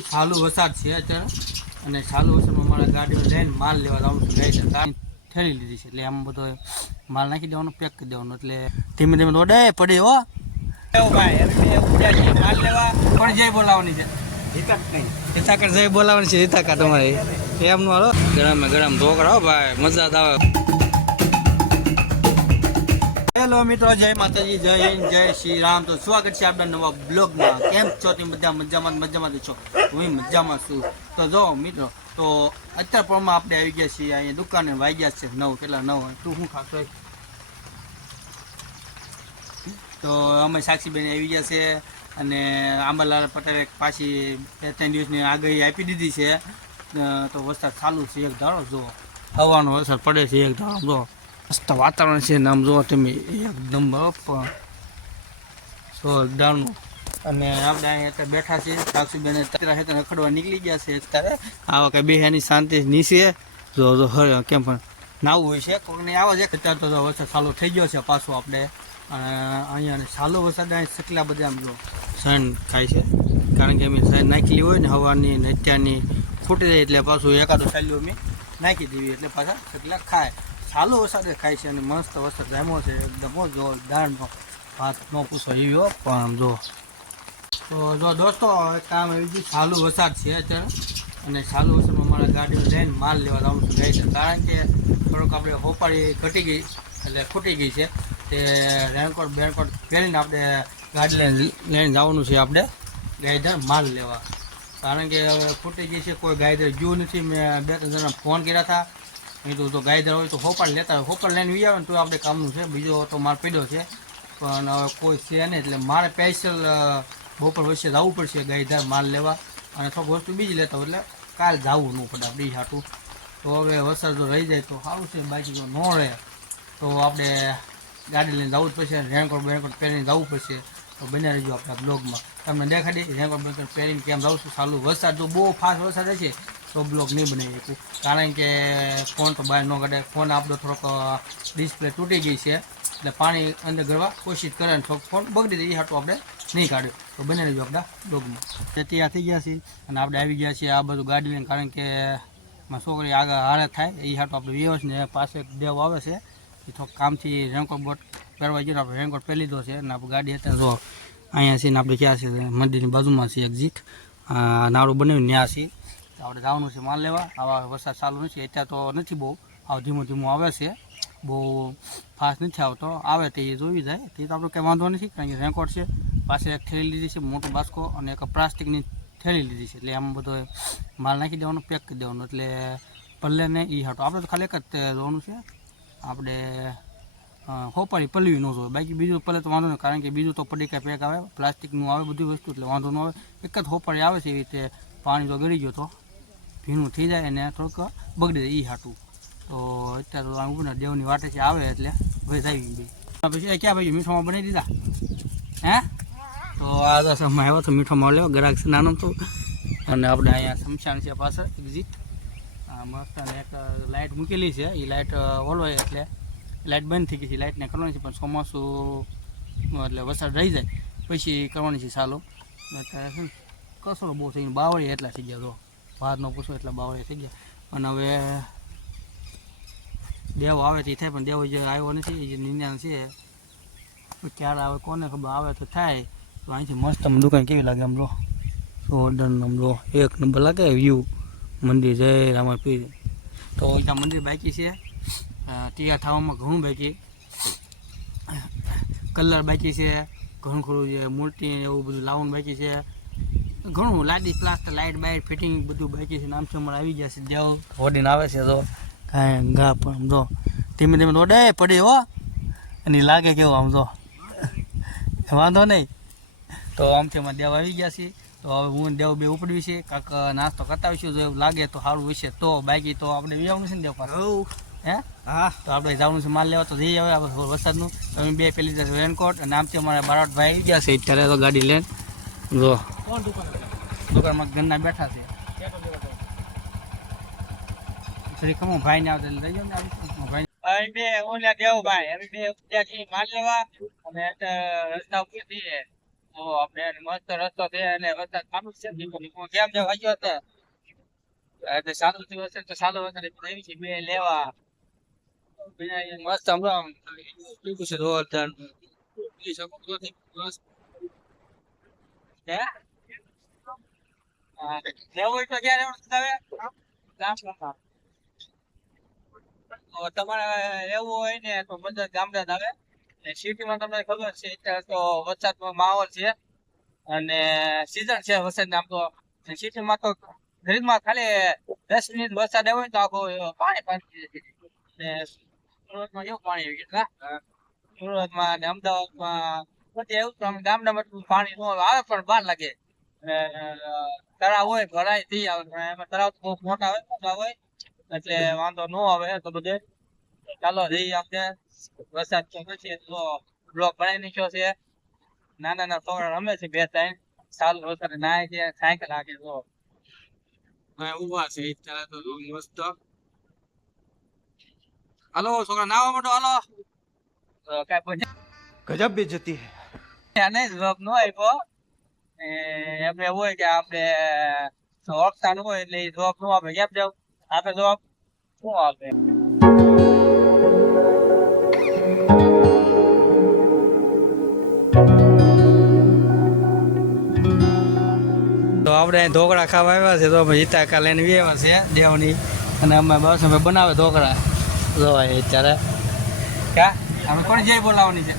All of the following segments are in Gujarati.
ચાલુ વરસાદ છે અત્યારે અને ચાલુ વરસાદમાં મારા ગાડીમાં લઈને માલ લેવા જવાનું છે. ગાડી ઠેલી લીધી છે એટલે આમ બધો માલ નાખી દેવાનો, પેક કરી દેવાનો એટલે ધીમે ધીમે ઓડે પડે હો ભાઈ. માલ લેવા પણ જય બોલાવવાની છે, હિતાકર જય બોલાવવાની છે. હિતાકર તમારી એમનું હાલો ગરમ ગરમ ઢોકળા ભાઈ, મજા જ આવે. હેલો મિત્રો, જય માતાજી, જય હિન્દ, જય શ્રી રામ. તો સ્વાગત છે આપણા નવા બ્લોગમાં. કેમ છો તમે બધા? મજામાં છો? હું મજામાં છું. તો જો મિત્રો, તો અત્યારે પણ આપણે આવી ગયા છીએ અહીંયા દુકાને. વાગ્યા છે 9. કેટલા 9? તું શું ખાતો? તો અમે સાક્ષીબેન આવી ગયા છે અને આંબાલાલ પટેલે પાછી 2-3 દિવસની આગાહી આપી દીધી છે. તો વરસાદ ચાલુ છે એક ધારો, જો હવાનો વરસાદ પડે છે એક ધારો, જો મસ્ત વાતાવરણ છે. આમ જો તમે એકદમ જોરદારનું. અને આપણે અહીંયા અત્યારે બેઠા છીએ. સાક્ષીબેન અત્યારે રખડવા નીકળી ગયા છે. અત્યારે આવા કઈ બેહાની શાંતિ નીચે જો કેમ પણ નાવું હોય છે કોઈને આવા છે. અત્યારે તો વરસાદ ચાલુ થઈ ગયો છે પાછો. આપણે અહીંયા ચાલુ વરસાદ સકલા બધા આમ જો સન ખાય છે, કારણ કે અમે સન નાખેલી હોય ને હવાની ને અત્યારની ફૂટી જાય એટલે પાછું એકાદો ચાલ્યો અમે નાખી દેવી એટલે પાછા સકલા ખાય. ચાલુ વરસાદ ખાય છે અને મસ્ત વરસાદ જામ્યો છે એકદમ જોરદારનો. ભાત ન પૂછો એવો પણ જો. તો જો દોસ્તો કામ આવી ગયું. ચાલુ વરસાદ છે અત્યારે અને ચાલુ વરસાદમાં મારા ગાડીમાં લઈને માલ લેવા જવાનું છે. જાય છે કારણ કે થોડોક આપણે હોપાળી ઘટી ગઈ એટલે ખૂટી ગઈ છે. તે રેનકોટ પહેરીને આપણે ગાડી લઈને જવાનું છે આપણે ગાયદર માલ લેવા. કારણ કે હવે ખૂટી ગઈ છે, કોઈ ગાયદર ગયું નથી. મેં 2-3 જણા ફોન કર્યા હતા. મેં તો ગાયદર હોય તો હોપાળ લેતા હોય, હોપાળ લઈને વી આવે ને તો આપણે કામનું છે. બીજો તો માલ પડ્યો છે પણ હવે કોઈ છે નહીં એટલે મારે સ્પેશિયલ બપોર વચ્ચે જવું પડશે ગાયદર માલ લેવા. અને થોડીક વસ્તુ બીજી લેતા હોય એટલે કાલ જવું ન પડે આપણે હાટું. તો હવે વરસાદ જો રહી જાય તો સારું છે, બાકી જો ન રહે તો આપણે ગાડી લઈને જવું જ પડશે. રેનકોટ પહેરીને જવું પડશે. તો બને રહેજો આપણા બ્લોગમાં. તમને દેખાડી રેનકોટ પહેરીને કેમ જાઉં છું. ચાલુ વરસાદ જો બહુ ફાસ્ટ વરસાદ હશે તો બ્લોગ નહીં બનાવી શકું, કારણ કે ફોન તો બહાર ન કાઢે. ફોન આપણો થોડોક ડિસ્પ્લે તૂટી ગઈ છે એટલે પાણી અંદર ગળવા કોશિશ કરે ને થોડોક ફોન બગડી જાય એ હાટું આપણે નહીં કાઢ્યું. તો બને રહેજો આપણા બ્લોગમાં. તૈયાર થઈ ગયા છીએ અને આપણે આવી ગયા છીએ આ બધું ગાડી લઈને, કારણ કે મારી છોકરી આગળ હારે થાય એ હાટું આપણે વ્યવસ્થિત ને પાસે દેવ આવે છે એ થોડુંક કામથી રેનકોટ પહેરવા ગયો. આપણે રેનકોટ પહેરી લીધો છે અને આપણે ગાડી અત્યારે જો અહીંયા છીએ ને આપણે ક્યાં છે મંદિરની બાજુમાં છે એક્ઝિટ નાળું બનાવ્યું ત્યાં છીએ. આપણે જવાનું છે માલ લેવા. આવા વરસાદ ચાલુ નથી અત્યારે તો નથી બહુ, આવ ધીમું આવે છે, બહુ ફાસ્ટ નથી આવતો. આવે તે એ જોઈ જાય તે તો આપણે કંઈ વાંધો નથી, કારણ કે રેનકોટ છે. પાસે એક થેલી લીધી છે મોટો બાસ્કો અને એક પ્લાસ્ટિકની થેલી લીધી છે એટલે આમ બધો માલ નાખી દેવાનો, પેક કરી દેવાનો એટલે પલ્લે ને એ હાટો. આપણે તો ખાલી એક જ જોવાનું છે, આપણે હોપાળી પલવી ન જોઈએ, બાકી બીજું પલે તો વાંધો નહીં, કારણ કે બીજું તો પડીકા પેક આવે, પ્લાસ્ટિકનું આવે બધી વસ્તુ એટલે વાંધો ન આવે. એક જ હોપાળી આવે છે એવી રીતે. પાણી જો ગળી ગયો તો ભીનું થઈ જાય અને થોડુંક બગડી જાય એ હાટું. તો અત્યારે તો ઉપર દેવની વાટે છે આવે એટલે ભાઈ આવી ગઈ. પછી ક્યાં ભાઈ મીઠામાં બનાવી દીધા હે? તો આ સમય આવ્યો તો મીઠો માલ લેવા ગ્રાહક છે નાનો તો. અને આપણે અહીંયા શમશાન છે પાછળ એક્ઝિટ મસ્ત. અને એક લાઇટ મૂકેલી છે એ લાઇટ ઓલવાય એટલે લાઇટ બંધ થઈ ગઈ છે. લાઇટને કરવાની છે પણ ચોમાસું એટલે વરસાદ રહી જાય પછી કરવાની છે ચાલુ. અત્યારે છે ને કસરો બહુ થઈ ગયો, બાવળી એટલા થઈ ગયા. તો ભાત ન પૂછો એટલા બાવળી થઈ ગયા. અને હવે દેવ આવે તે થાય પણ દેવ જે આવ્યો નથી, જે નિર્ણય છે ક્યારે આવે કોને ખબર. આવે તો થાય. તો અહીંથી મસ્ત દુકાન કેવી લાગે આમ જો, ઓર્ડર આમ જો એક નંબર લાગે વ્યૂ. મંદિર જય રામાપીર. તો અહીંયા મંદિર બાકી છે, તૈયાર થવામાં ઘણું બાકી, કલર બાકી છે, ઘણું ખરું છે, મૂર્તિ એવું બધું લાવવાનું બાકી છે, ઘણું લાદી પ્લાસ્ટર લાઇટ બાઇટ ફિટિંગ બધું બાકી છે. નામ છે અમારે આવી ગયા છે દેવ હોડીને આવે છે. તો કાંઈ ઘા પણ જો ધીમે ધીમે ઓડે પડે હો અને લાગે કેવું આમ જો વાંધો નહીં. તો આમથી અમારે દેવ આવી ગયા છે. તો હવે હું દેવ બે ઉપડવી છે, કાંક નાસ્તો કતાવીશું જો એવું લાગે તો સારું વિશે. તો બાકી તો આપણે આવવાનું છે ને દેવ પાસે હે? હા. તો આપણે જવાનું છે માલ લેવા. તો જઈ આવે આપણે વરસાદનું. તમે બે પેલી જશે રેનકોટ અને આમથી અમારા બારાટભાઈ આવી ગયા છે અત્યારે. તો ગાડી લઈને જો દુકાનમાં ઘરના બેઠા છે. ખમો ભાઈ ને આવતા લઈ જાવ ને ભાઈ. બે ઓલા દેવ ભાઈ હવે બે માલ લેવા અને રસ્તા ઉપર તો આપણે મસ્ત રસ્તો છે અને વરસાદ ચાલુ જ છે કેમ છે વાગ્યો હતો એટલે સાદો દિવસ છે તો સાદો વરસાદ એવી છે બે લેવા મસ્ત હમણાં પીકું છે જોરદાર પી શકો છો મસ્ત હે લેવું હોય તો ક્યારે આવે તમારે એવું હોય ને તો બધા ગામડા આવે સિટીમાં તમને ખબર છે અત્યારે તો વરસાદનો માહોલ છે અને સીઝન છે વરસાદ આમ તો સિટીમાં તો ઘરમાં ખાલી 10 મિનિટ વરસાદ આવ્યો તો આખું પાણી પાણી ને સુરતમાં એવું પાણી આવી ગયું સુરતમાં ને અમદાવાદમાં બધે એવું તો ગામડામાં પાણી ન આવે પણ બહાર લાગે તળાવ હોય ભરાય થી આવે પણ એમાં તળાવ બહુ મોટા હોય એટલે વાંધો ન આવે તો બધે ચાલો જઈએ આપણે વરસાદ પછી તો બ્લોક બનાવી નાખ્યો છે નાના છોકરા રમે છે 2-3 સાલ વરસાદ નાય છે સાયકલ હાકે તો ઉભા છે અત્યારે તો મસ્ત હાલો છોકરા નાવા માટે હાલો કઈ પછી गजब बेइज्जती है નહીં જવાબ ન આપ્યો એમને હોય કે આપણે ઓળખતા ન હોય એટલે એ જવાબ ન આપે કેમ જાવ આપે જવાબ શું આપે તો આપણે ઢોકળા ખાવા આવ્યા છે તો અમે હિતાકા લઈને આવ્યા છે દેવની અને અમે બસ અમે બનાવે ઢોકળા જોવાય અત્યારે ક્યાં અમે કોણ જય બોલાવવાની છે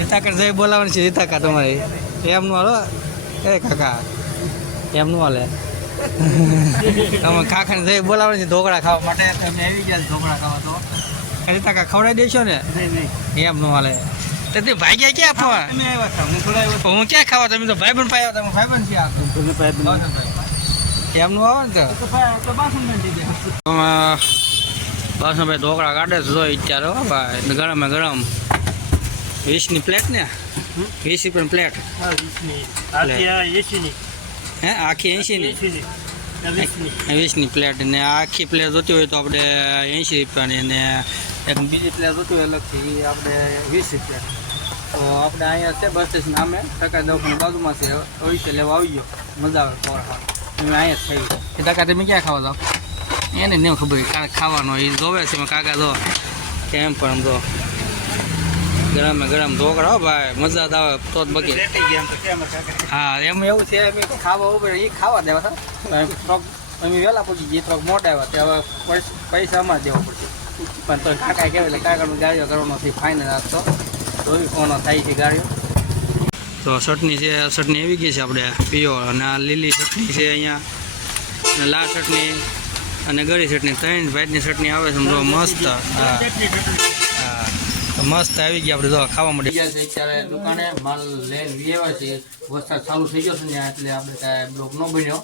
હિતાકર જય બોલાવવાની છે હિતાકા તમારી એમનું હાલો એ કાકા એમનું હાલે અમે કાકાને જય બોલાવવાની છે ઢોકળા ખાવા માટે તમે આવી ગયા ઢોકળા ખાવા તો હિતાકા ખવડાવી દેશો ને એમનું હાલે તે ભાગ્યા ક્યાં ફોન હું ક્યાં ખાવા તમે તો ભાઈબંધ પાયા તમે ભાઈબંધ છે એમનું આવે ને તો બસ ભાઈ ઢોકળા કાઢે છે જોઈ અત્યારે હો ભાઈ ગરમ ગરમ 20ની પ્લેટ ને 20 રૂપિયાની પ્લેટ હે આખી 80ની 20ની પ્લેટ ને આખી પ્લેટ જોતી હોય તો આપણે 80 રૂપિયાની ને એક બીજી પ્લેટ જોતી હોય અલગથી એ આપણે 20 રૂપિયા તો આપણે અહીંયા છે બસ સ્ટેશન નામે ટકા દવાખાના બાજુમાં છે ઓઈસે લેવા આવી ગયો મજા આવે ખોરાક અમે અહીંયા જ થઈ એ ટકા તમે ક્યાં ખાવા જાઓ એને નહીં ખબર કારણ ખાવાનો એ જોવે છે મેં કાકા જો કેમ પણ જો ગરમ ઢોકળા હો ભાઈ મજા આવે તો જ બગી હા એમ એવું છે એમ ખાવા ઉપર એ ખાવા દેવા હતા અમે વહેલા પૂછી ગઈ થોડાક મોટા આવ્યા તે હવે પૈસા અમારે દેવા પડશે પણ તો કાકા કહેવાય એટલે કાકાનું ગાડીઓ કરવાનો છે ફાઇનલ આપતો જોઈ કોનો થાય છે ગાડીઓ તો ચટણી છે ચટણી આવી ગઈ છે આપણે પીઓ અને આ લીલી ચટણી છે અહીંયા અને લાલ ચટણી અને ગળી ચટણી 3 ભાઈની ચટણી આવે છે મસ્ત હા મસ્ત આવી ગયા આપણે જો ખાવા માટે ગયા છે અત્યારે દુકાને માલ લઈને આવ્યા છે વરસાદ ચાલુ થઈ ગયો છે ને એટલે આપણે કાંઈ બ્લોક ન બન્યો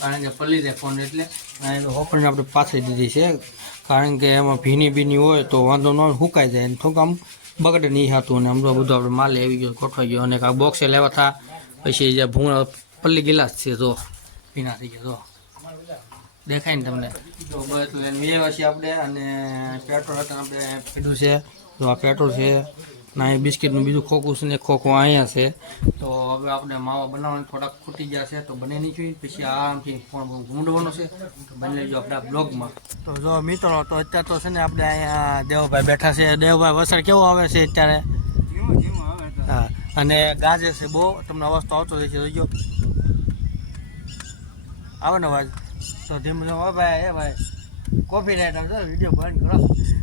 કારણ કે પલ્લી દે ફોન એટલે હોફરને આપણે પાથરી દીધી છે કારણ કે એમાં ભીની હોય તો વાંધો ન સુકાઈ જાય થોડુંક આમ બગડે નહીં હતું અને આમ બધું આપણે માલ આવી ગયો ગોઠવાઈ ગયો અને આ બોક્સે લેવા હતા પછી જે ભૂંગળા પલ્લી ગિલાસ છે જો ભીના થઈ ગયા જો દેખાય ને તમને તો બસ લઈને આવ્યા છીએ આપણે અને પેટ્રોલ હતા આપણે પીધું છે તો આ પેટ્રોલ છે ને અહીં બિસ્કિટનું બીજું ખોખું છે ને ખોખું અહીંયા છે તો હવે આપણે માવા બનાવવાનું થોડાક ખૂટી ગયા છે તો બને નહીં જોઈએ પછી આરામથી ફોન ઘૂંઢવાનો છે તો બની લેજો આપણા બ્લોગમાં તો જો મિત્રો તો અત્યારે તો છે ને આપણે અહીંયા દેવભાઈ બેઠા છે દેવભાઈ વરસાદ કેવો આવે છે અત્યારે હા અને ગાજે છે બહુ તમને અવાજ તો આવતો રહે છે જોજો આવે ને અવાજ તો ધીમે ધીમે ભાઈ એ ભાઈ કોપી રાઇટ આવજો વિડીયો બંધ કરો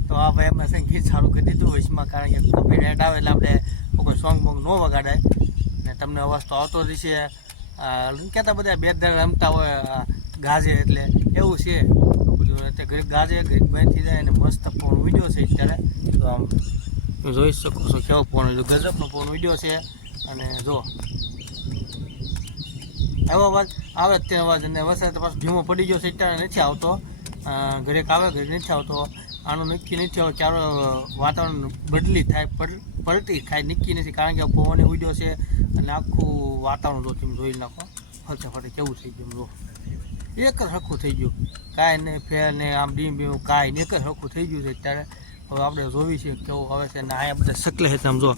તો આ ભાઈ અમે સંગીત ચાલુ કરી દીધું વચમાં કારણ કે કોપી રાઇટ આવે એટલે આપણે કોઈ સોંગ બોંગ ન વગાડાય ને તમને અવાજ તો આવતો જ છે કહેતા બધા બે દર રમતા હોય ગાજે એટલે એવું છે તો બધું અત્યારે ઘડીક ગાજે ઘડીક બંધ થઈ જાય અને મસ્ત ફોન વિડીયો છે અત્યારે તો આમ જોઈ શકો છો કેવો ફોન વિડીયો ગજબનો ફોન વિડીયો છે અને જો એવો અવાજ આવે તે અવાજ અને વરસાદ પાછો ધીમો પડી ગયો છે અત્યારે નથી આવતો ઘરેક આવે ઘરે નથી આવતો આનું નક્કી નથી આવે ચારો વાતાવરણ બદલી થાય પલટી થાય નક્કી નથી કારણ કે પવનની વિડીયો છે અને આખું વાતાવરણ જો તમે જોઈ નાખો ફરતે ફરતે કેવું થઈ ગયું જો એક જ હરખું થઈ ગયું કાંઈ નહીં ફેર ને આમ ડીમ કાંઈ નહીં એક જ હરખું થઈ ગયું છે અત્યારે હવે આપણે જોવી છે કેવું આવે છે અને અહીંયા બધા શકલે છે આમ જો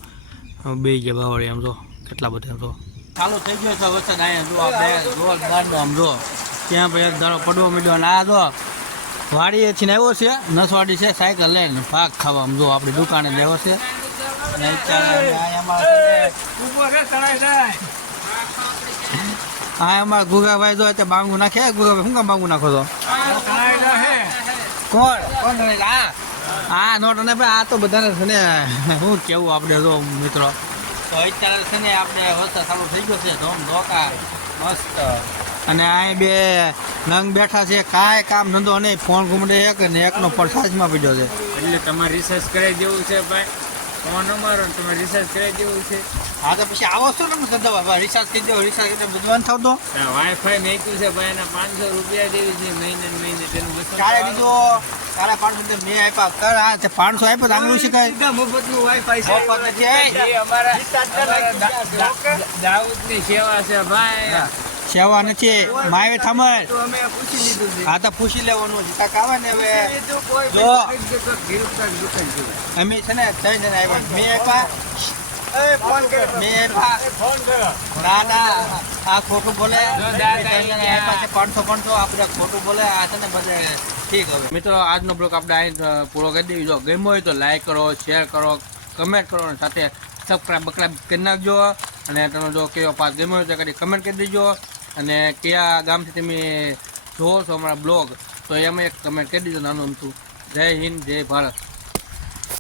બે ગયા બાવળી આમ જો કેટલા બધા જો ચાલુ થઈ ગયો છે વરસાદ. અહીંયા જો આપણે જોરદાર આમ જો ત્યાં પણ એક દાડો પડવો માંડ્યો. અને આ જો વાડીએથી આવ્યો છે નસવાડી છે સાયકલ લઈને પાક ખાવા. આમ જો આપણી દુકાને લેવો છે. અને હા અમારા ગુગાભાઈ જો અત્યારે બાંગુ નાખે. ગુગાભાઈ શું કામ બાંગુ નાખો છો? કોણ હા નોટ ને ભાઈ આ તો બધાને છે ને શું કેવું આપણે જો મિત્રો. તો અત્યારે છે ને આપણે વરસાદ ચાલુ થઈ ગયો છે ધોમ ધોકા મસ્ત. અને આ બે નંગ બેઠા છે કાંઈ કામ ધંધો નહીં. ફોન ઘૂમડે એક ને એકનો પરસાજમાં પીડ્યો છે. એટલે તમારે રિસર્ચ કરાવી દેવું છે ભાઈ. ફોન અમારો ને તમારે રિસર્ચ કરાવી દેવું છે. હા તો પછી આવો છો ને ધંધા રિચાર્જ કરી દો. રિચાર્જ કરી બધું થતો વાઈફાઈ મેક્યું છે ભાઈ એના 500 રૂપિયા દેવી છે મહિને ને મહિને. તેનું કાલે બીજો કાલે 500 મેં આપ્યા કર. હા 500 આપ્યા તો આનું શીખાય મફતનું વાઈફાઈ છે. મફત નથી. એ અમારા દાઉદની સેવા છે ભાઈ. સેવા નથી માવે થામર. અમે પૂછી લીધું છે. હા તો પૂછી લેવાનું છે. કાક આવે ને હવે જો જો અમે છે ને 3 જણા આવ્યા. મેં આપ્યા ફોન કરો. મેં આપ્યા ફોન કરો. ના ના આ ખોટું બોલે. જો દાદા આપ્યા છે 500 આપણે ખોટું બોલે. આ છે ને બધે ઠીક. હવે મિત્રો આજનો બ્લોગ આપણે અહીં પૂરો કરી દેવી. જો ગમ્યો હોય તો લાઈક કરો, શેર કરો, કમેન્ટ કરો અને સાથે સબસ્ક્રાઈબ કરી નાખજો. અને તમે જો કેવો પાસ ગમ્યો હોય તો કદી કમેન્ટ કરી દેજો. અને કયા ગામથી તમે જોવો છો અમારા બ્લોગ તો એમાં એક કમેન્ટ કરી દેજો નાનું અમથું. જય હિન્દ, જય ભારત.